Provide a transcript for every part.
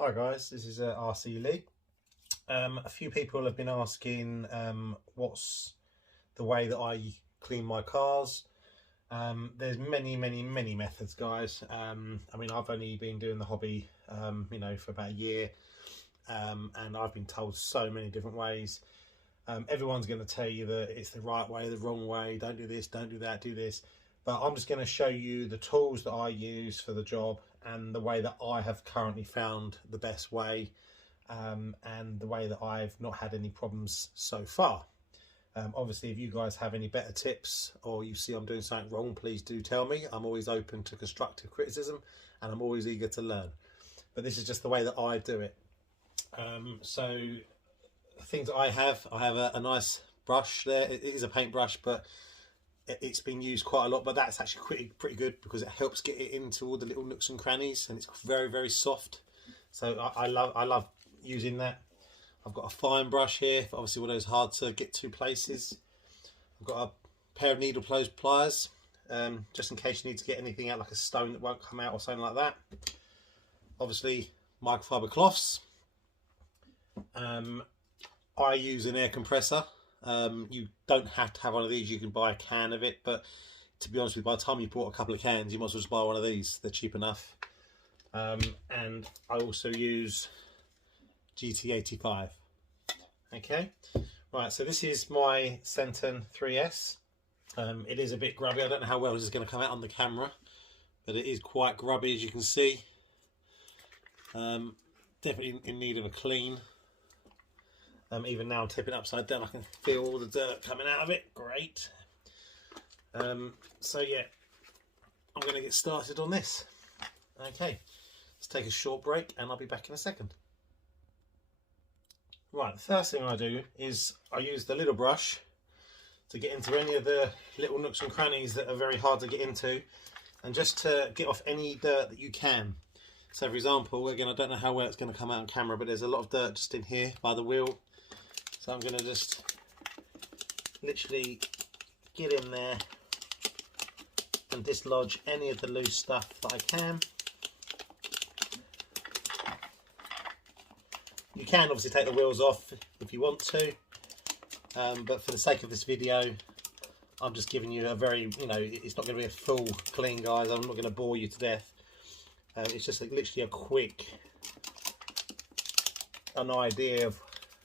Hi guys, this is RC Lee. A few people have been asking what's the way that I clean my cars. There's many methods, guys. I mean, I've only been doing the hobby for about a year, and I've been told so many different ways. Everyone's going to tell you that it's the right way, the wrong way, don't do this, don't do that, do this. But I'm just going to show you the tools that I use for the job and the way that I have currently found the best way, and the way that I've not had any problems so far. Obviously, if you guys have any better tips or you see I'm doing something wrong, please do tell me. I'm always open to constructive criticism and I'm always eager to learn. But this is just the way that I do it. So things that I have a nice brush there. It is a paintbrush, but it's been used quite a lot, but that's actually pretty good because it helps get it into all the little nooks and crannies, and it's very soft. So I love using that. I've got a fine brush here for obviously one of those hard to get to places. I've got a pair of needle pliers, just in case you need to get anything out, like a stone that won't come out or something like that. Obviously microfiber cloths. I use an air compressor. You don't have to have one of these, you can buy a can of it, but to be honest with you, by the time you bought a couple of cans, you might as well just buy one of these. They're cheap enough. And I also use GT85. Okay, right, so this is my Centon 3S. It is a bit grubby. I don't know how well this is going to come out on the camera, but it is quite grubby, as you can see. Definitely in need of a clean. Even now I'm tipping it upside down, I can feel all the dirt coming out of it. Great. So yeah, I'm going to get started on this. Okay, let's take a short break and I'll be back in a second. Right, the first thing I do is I use the little brush to get into any of the little nooks and crannies that are very hard to get into, and just to get off any dirt that you can. So for example, again, I don't know how well it's going to come out on camera, but there's a lot of dirt just in here by the wheel. So I'm going to just literally get in there and dislodge any of the loose stuff that I can. You can obviously take the wheels off if you want to, but for the sake of this video, I'm just giving you a very, it's not going to be a full clean, guys. I'm not going to bore you to death. It's just literally a quick, an idea of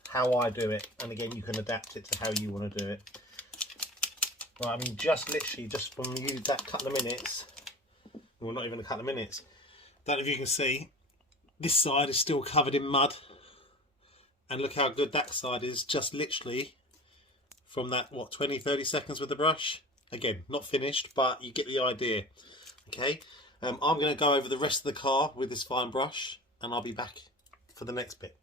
how I do it, and again, you can adapt it to how you want to do it. Right, I mean, just literally, just from you that couple of minutes, well, not even a couple of minutes, don't know if you can see, this side is still covered in mud, and look how good that side is, just literally from that, what, 20-30 seconds with the brush. Again, not finished, but you get the idea. Okay, I'm going to go over the rest of the car with this fine brush, and I'll be back for the next bit.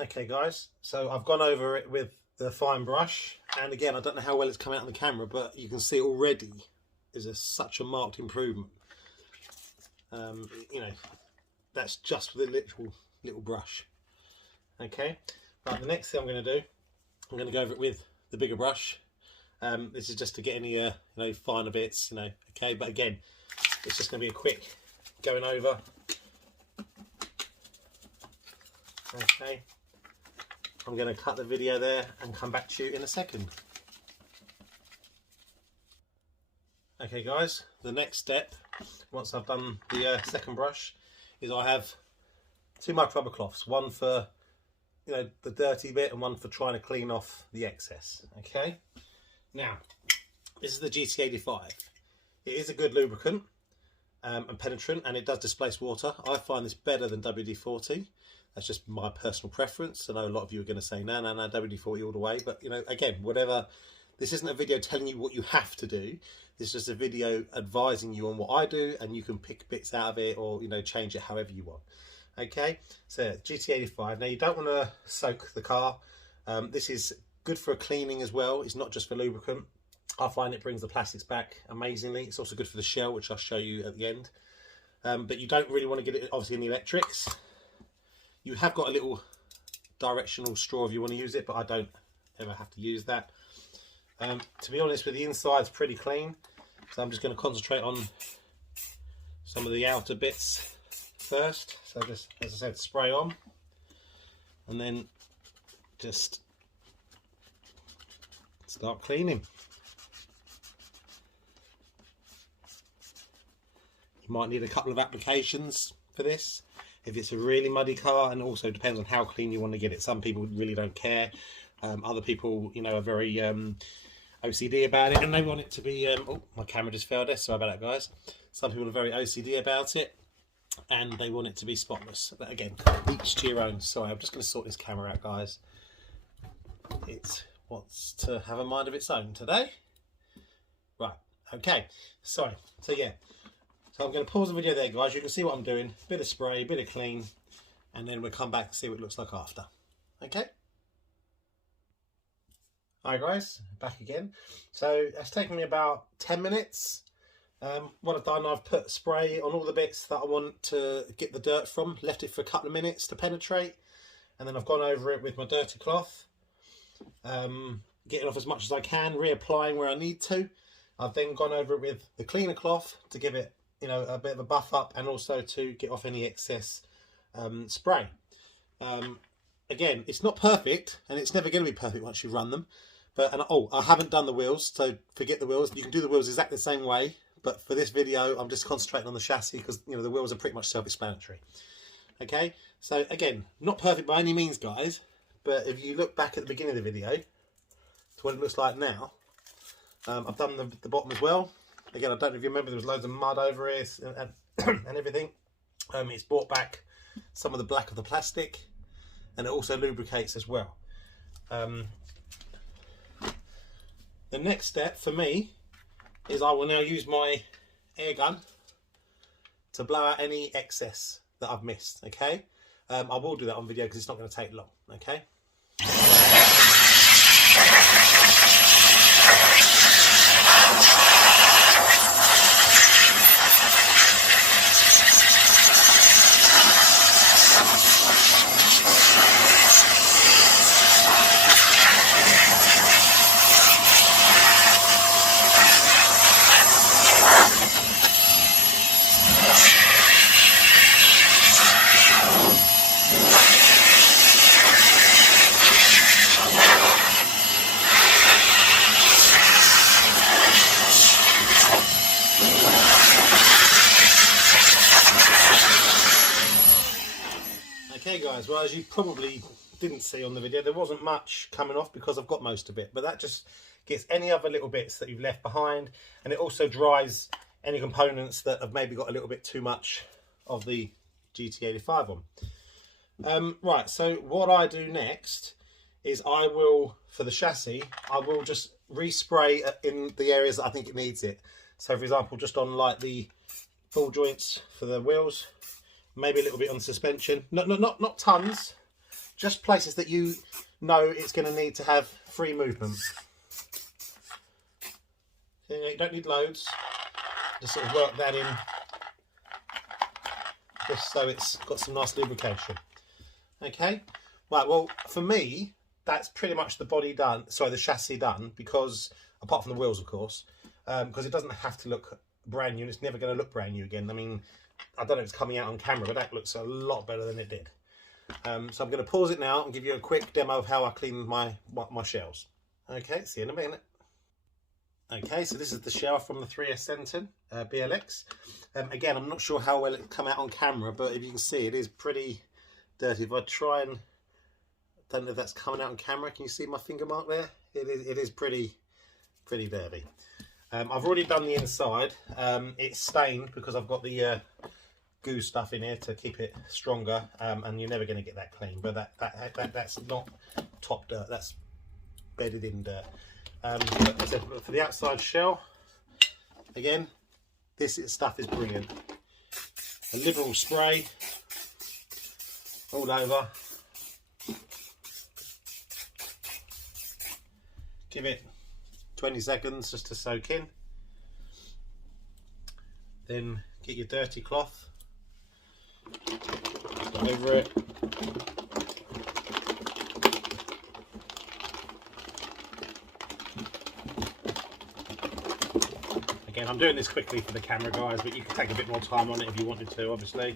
Okay guys, so I've gone over it with the fine brush, and again, I don't know how well it's come out on the camera, but you can see already is such a marked improvement. That's just with a little brush. Okay, right, the next thing I'm going to do, I'm going to go over it with the bigger brush. This is just to get any finer bits, okay, but again, it's just going to be a quick going over. Okay, I'm going to cut the video there and come back to you in a second. Okay guys, the next step, once I've done the second brush, is I have two microfiber cloths, one for the dirty bit and one for trying to clean off the excess. Okay, now this is the GT85. It is a good lubricant and penetrant, and it does displace water. I find this better than WD-40. That's just my personal preference. I know a lot of you are going to say, no, WD-40 all the way. But, again, whatever. This isn't a video telling you what you have to do. This is just a video advising you on what I do, and you can pick bits out of it or, change it however you want. Okay, so GT85. Now, you don't want to soak the car. This is good for cleaning as well. It's not just for lubricant. I find it brings the plastics back amazingly. It's also good for the shell, which I'll show you at the end. But you don't really want to get it, obviously, in the electrics. You have got a little directional straw if you want to use it, but I don't ever have to use that. To be honest, with the inside's pretty clean, so I'm just going to concentrate on some of the outer bits first. So just, as I said, spray on, and then just start cleaning. You might need a couple of applications for this if it's a really muddy car, and also depends on how clean you want to get it. Some people really don't care. Other people, you know, are very OCD about it, and they want it to be oh, my camera just fell there, sorry about that, guys. Some people are very OCD about it, and they want it to be spotless. But again, each to your own. Sorry, I'm just going to sort this camera out, guys. It wants to have a mind of its own today. Right, okay, sorry. So yeah, so I'm going to pause the video there, guys. You can see what I'm doing. Bit of spray, bit of clean, and then we'll come back and see what it looks like after. Okay. Hi guys, back again. So it's taken me about 10 minutes. What I've done, I've put spray on all the bits that I want to get the dirt from, left it for a couple of minutes to penetrate, and then I've gone over it with my dirty cloth, getting off as much as I can, reapplying where I need to. I've then gone over it with the cleaner cloth to give it, you know, a bit of a buff up, and also to get off any excess spray. Again, it's not perfect, and it's never going to be perfect once you run them. But, and oh, I haven't done the wheels, so forget the wheels. You can do the wheels exactly the same way, but for this video, I'm just concentrating on the chassis because, you know, the wheels are pretty much self-explanatory. Okay, so again, not perfect by any means, guys, but if you look back at the beginning of the video to what it looks like now, I've done the bottom as well. Again, I don't know if you remember, there was loads of mud over it and everything. It's brought back some of the black of the plastic, and it also lubricates as well. The next step for me is I will now use my air gun to blow out any excess that I've missed, okay? I will do that on video because it's not going to take long, okay? Okay guys, well, as you probably didn't see on the video, there wasn't much coming off because I've got most of it, but that just gets any other little bits that you've left behind, and it also dries any components that have maybe got a little bit too much of the GT85 on. Right, so what I do next is I will, for the chassis, I will just respray in the areas that I think it needs it. So for example, just on like the ball joints for the wheels, maybe a little bit on suspension, not tons, just places that you know it's going to need to have free movement. So, you don't need loads, just sort of work that in, just so it's got some nice lubrication. Okay, right, well for me that's pretty much the body done, sorry, the chassis done, because apart from the wheels of course, because it doesn't have to look brand new, it's never going to look brand new again. I mean, I don't know if it's coming out on camera, but that looks a lot better than it did. So I'm going to pause it now and give you a quick demo of how I clean my shells. Okay, see you in a minute. Okay, so this is the shell from the 3S Senton BLX. Again, I'm not sure how well it'll come out on camera, but if you can see, it is pretty dirty. If I try and, don't know if that's coming out on camera, can you see my finger mark there? It is pretty dirty. I've already done the inside. It's stained because I've got the goo stuff in here to keep it stronger, and you're never going to get that clean. But that's not top dirt. That's bedded in dirt. But as I said, for the outside shell, again, this stuff is brilliant. A liberal spray all over. Give it 20 seconds just to soak in. Then get your dirty cloth over it. Again, I'm doing this quickly for the camera, guys, but you can take a bit more time on it if you wanted to, obviously.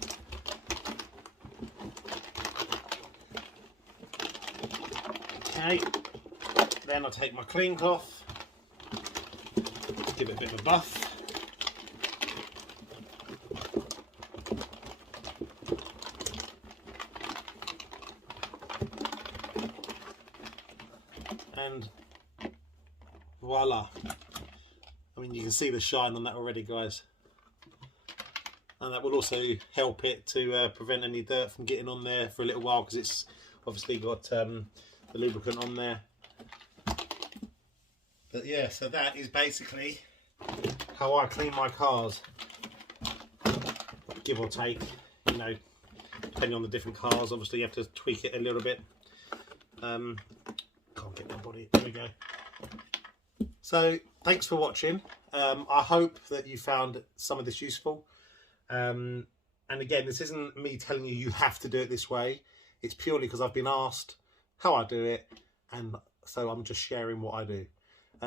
Okay, then I take my clean cloth, give it a bit of a buff. And voila. I mean, you can see the shine on that already, guys. And that will also help it to prevent any dirt from getting on there for a little while, because it's obviously got the lubricant on there. But yeah, so that is basically how I clean my cars, give or take, you know, depending on the different cars. Obviously you have to tweak it a little bit. Can't get my body, there we go. So thanks for watching. I hope that you found some of this useful. And again, this isn't me telling you you have to do it this way. It's purely because I've been asked how I do it, and so I'm just sharing what I do.